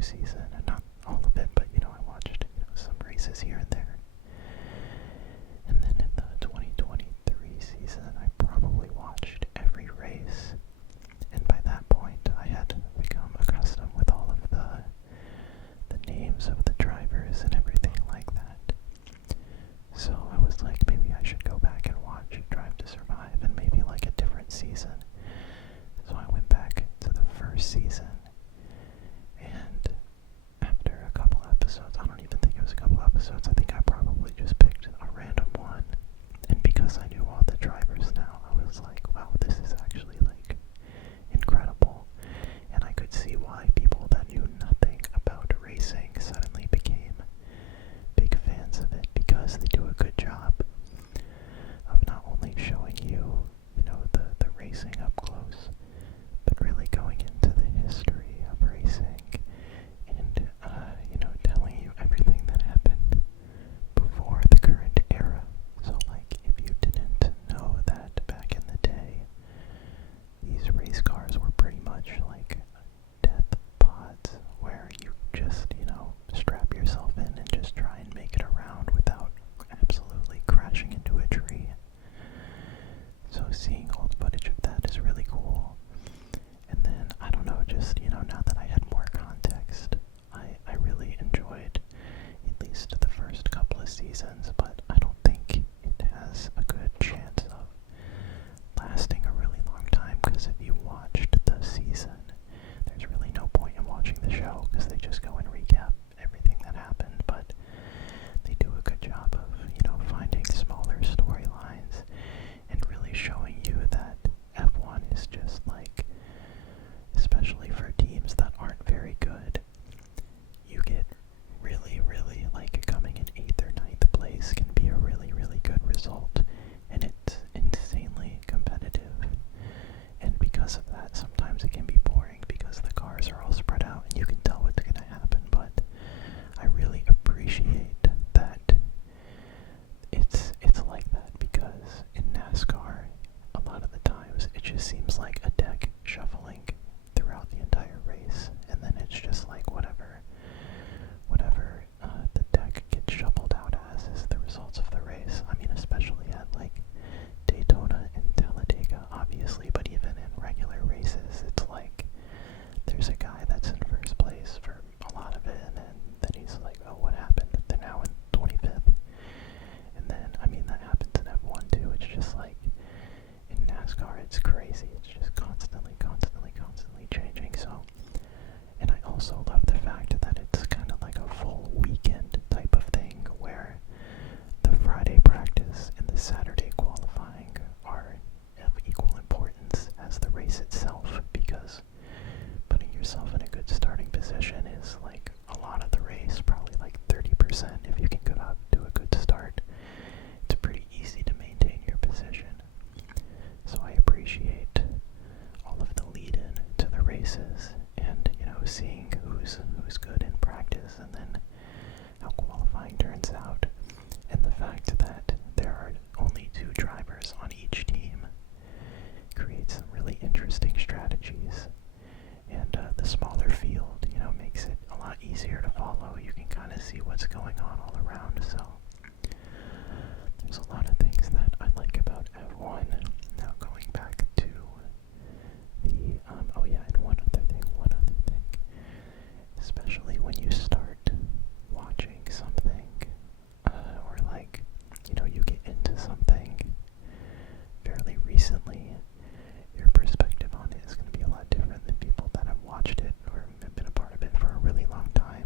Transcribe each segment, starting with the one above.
2022 season, and not all of it, but I watched some races here and there. And then in the 2023 season, I probably watched every race, and by that point, I had become accustomed with all of the names of the drivers and everything like that. So I was like, maybe I should go back and watch Drive to Survive, and maybe like a different season. So I went back to the first season, and after a couple episodes, I don't even think it was a couple episodes, I think I probably just picked a random one, and because I knew all the drivers now, I was like, wow, this is actually like incredible. And I could see why people that knew nothing about racing suddenly became big fans of it, because they do a good job of not only showing you, the racing up close, but really going into the history of racing and, telling you everything that happened before the current era. So, like, if you didn't know that back in the day, these race cars were pretty much like death pods where you just, strap yourself in and just try and make it around without absolutely crashing into a tree. So seeing old footage of that is really cool. And then, I don't know, just, now that I had more context, I really enjoyed at least the first couple of seasons, but I don't think it has a good chance of lasting a really long time, because if you watched the season, there's really no point in watching the show, because they just go and recap everything that happened. But they do a good job of, finding smaller storylines and really showing you that F1 is just like, especially for teams that aren't very good, you get really, really, like, coming in 8th or ninth place can be a really, really good result, and it's insanely competitive. And because of that, sometimes it can be boring because the cars are all spread out and you can tell what's going to happen, but I really appreciate that it's like that, because in NASCAR, a lot of the times, it just seems like a deck shuffling throughout the entire race, and then it's just like whatever the deck gets shuffled out as is the results of the race. I mean, especially at like Daytona and Talladega, obviously, but even in regular races, it's like there's a guy that's in first place for a lot of it, and then he's like, oh, what happened? They're now in 25th. And then, I mean, that happens in F1 too. It's just like, in NASCAR, it's crazy. It's just constantly changing. So, and I also love the fact that it's kind of like a full weekend type of thing, where the Friday practice and the Saturday qualifying are of equal importance as the race itself, because putting yourself in a good starting position is like a lot of the race, probably like 30%. If you can go out to a good start, it's pretty easy to maintain your position. So I appreciate all of the lead-in to the races, and seeing who's good in practice, and then how qualifying turns out, and the fact that there are only 2 drivers on each team creates some really interesting strategies. And the smaller field, makes it a lot easier to follow. You can kind of see what's going on all around. So there's a lot of things that I like about F1. Now going back to the, oh yeah, and one other thing, especially when you start watching something, or like, you get into something fairly recently, your perspective on it is going to be a lot different than people that have watched it or have been a part of it for a really long time.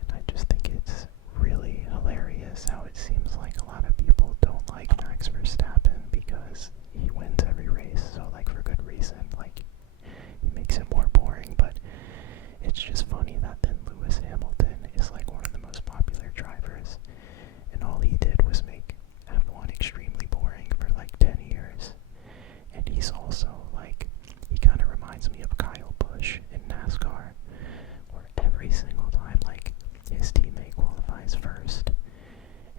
And I just think it's really hilarious how it seems like a lot of people don't like Max Verstappen because he wins every race, so like for good reason, like he makes it more boring. But it's just funny that then Lewis Hamilton is like one of the most popular drivers, and all he did was make F1 extremely boring for like 10 years. And he's also like, he kind of reminds me of Kyle Busch in NASCAR, where every single time like his teammate qualifies first,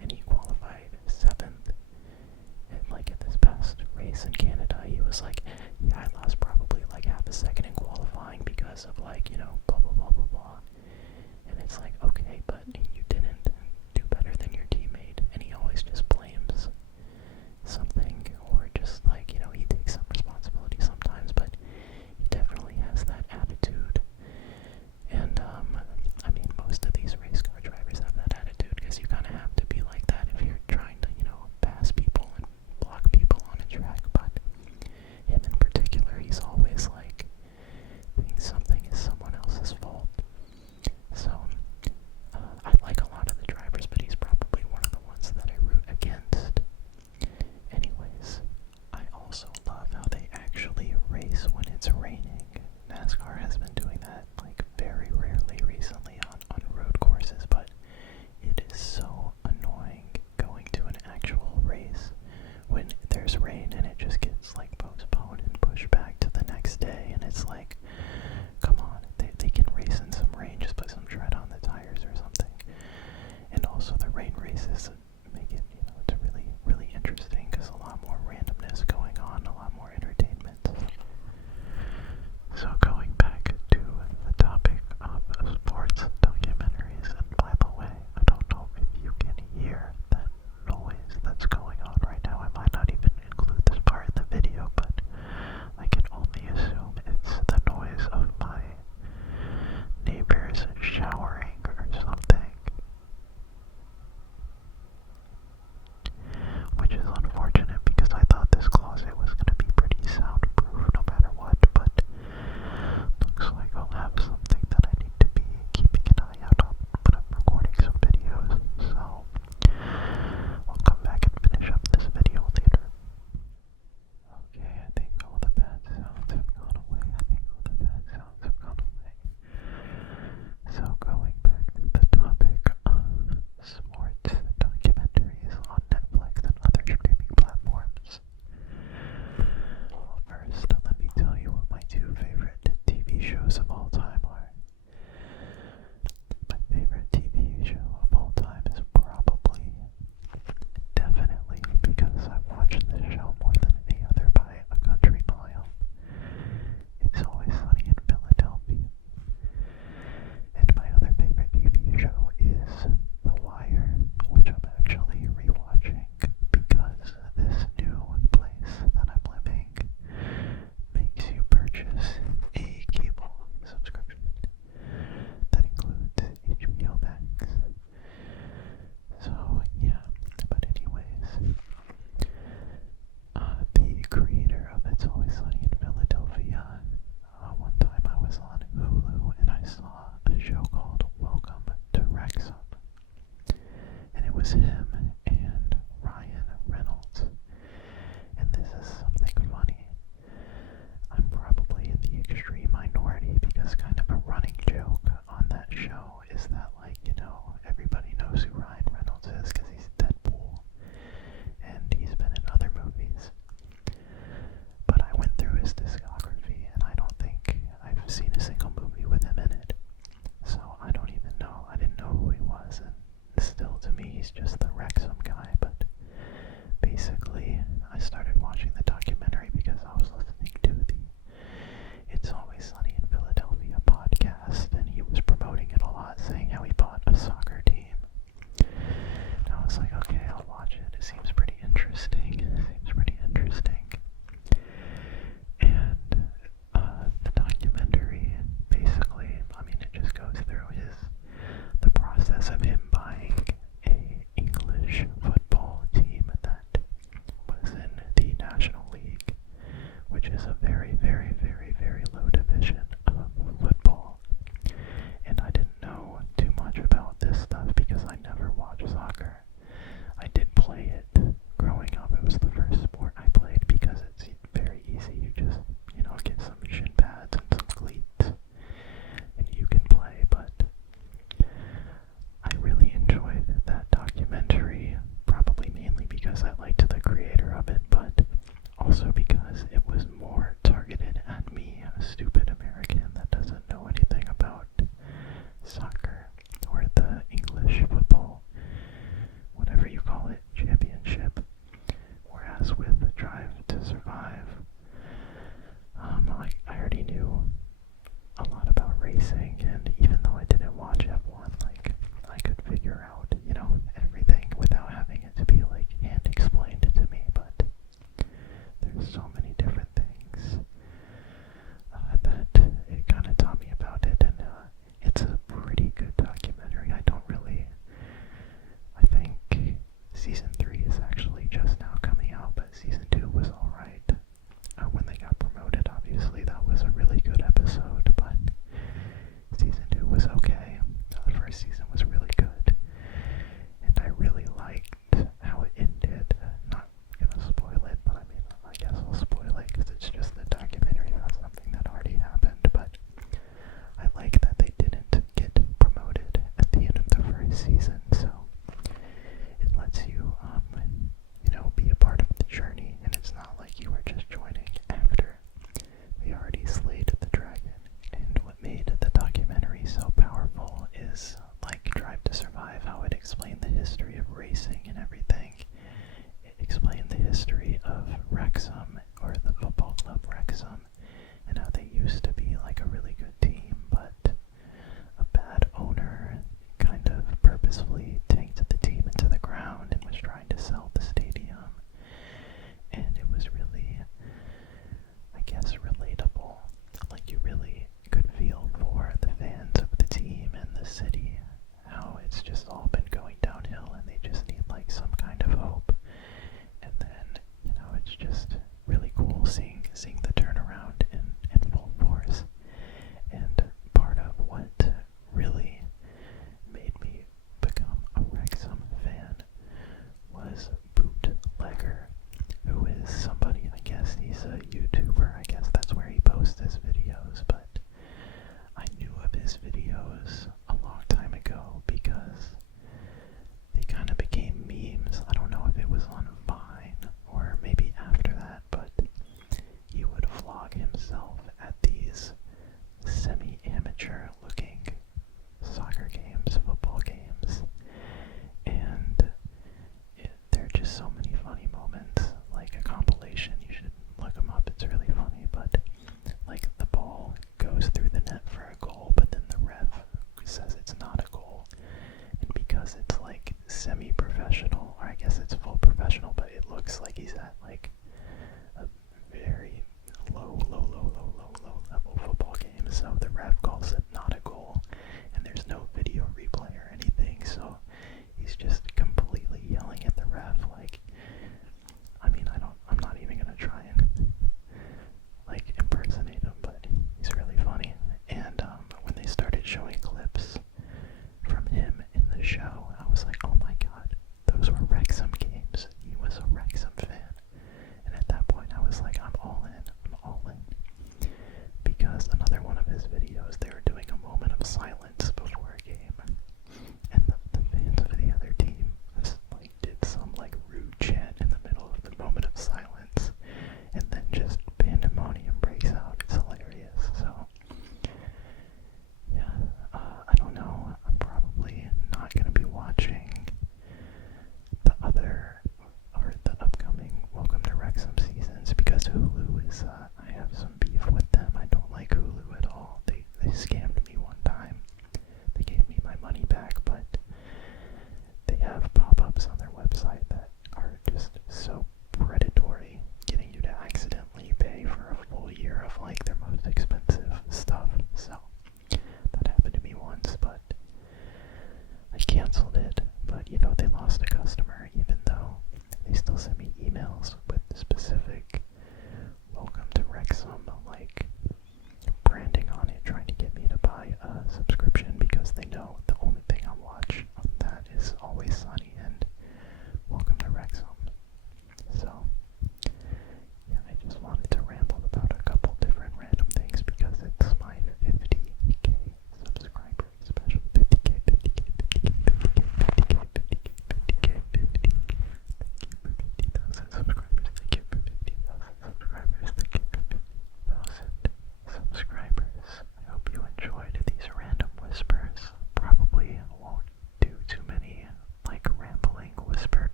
and he qualified 7th, and like at this past race in Canada, he was like, yeah, I lost probably like half a second in qualifying because of like, blah blah blah blah blah. stars him and Ryan Reynolds. And this is something funny. I'm probably in the extreme minority because kind of a running joke on that show is that, like, you know, everybody knows who Ryan Reynolds is because he's Deadpool and he's been in other movies. But I went through his discography and I don't think I've seen a single movie with him in it. So I don't even know. I didn't know who he was, and still to me he's just the Wrexham guy. But basically I started watching the documentary because I was listening to the It's Always Sunny in Philadelphia podcast, and he was promoting it a lot, saying how he bought a soccer team. And I was like, okay, I'll watch it. It seems pretty interesting. And the documentary, basically, I mean, it just goes through the process of him buying a English football team that was in the National League, which is a very, very, very, very low division of football. And I didn't know too much about this stuff because I never watched soccer. I did play it growing up. It was the first sport I played because it's very easy. You just, you know, get some shin pads and some cleats and you can play. But I really enjoyed that documentary, probably mainly because I liked the creator of it, but also because it was more targeted at me, a stupid American that doesn't know anything about soccer or the English football, whatever you call it, championship. Whereas with Drive to Survive, I already knew a lot about racing, and even though I didn't watch F1, like, I could figure out, you know, everything without having it to be, like, hand explained to me. But there's so many different things that it kind of taught me about it, and it's a pretty good documentary. I think season 3 is actually just now coming out, but season 2 was alright. When they got promoted, obviously, that was a really good episode, but season 2 was okay. The first season was really good, and I really liked how it ended. Not gonna spoil it, but I mean, I guess I'll spoil it because it's just a documentary about something that already happened. But I like that they didn't get promoted at the end of the first season, so it lets you, you know, be a part of the journey, and it's not like you were just joining after they already slayed the dragon. And what made the documentary so powerful is, like Drive to Survive, how it explained the history of racing and everything. It explained the history of Wrexham, or the football club Wrexham, and how they used to be like a really good team, but a bad owner kind of purposefully tanked the team into the ground and was trying to sell the stadium. And it was really, I guess, relatable. Like, you really could feel for the fans of the team and the city, how it's just all been going downhill and they just need, like, some kind of hope. And then, you know, it's just really cool seeing the turnaround in full force. And part of what really made me become a Wrexham fan was Bootlegger, who is somebody, I guess he's a YouTuber, I guess that's where he posts his videos, but I knew of his videos a long time ago because they kind of became memes. I don't know if it was on Vine or maybe after that, but he would vlog himself at these semi-amateur looking soccer games, football games, and there are just so many funny moments, like a compilation. You should look them up, it's really funny. But like, the ball goes through the net for a goal, but then the ref says it's not a goal, and because it's like semi-professional, or I guess it's full professional, but it looks like he's at like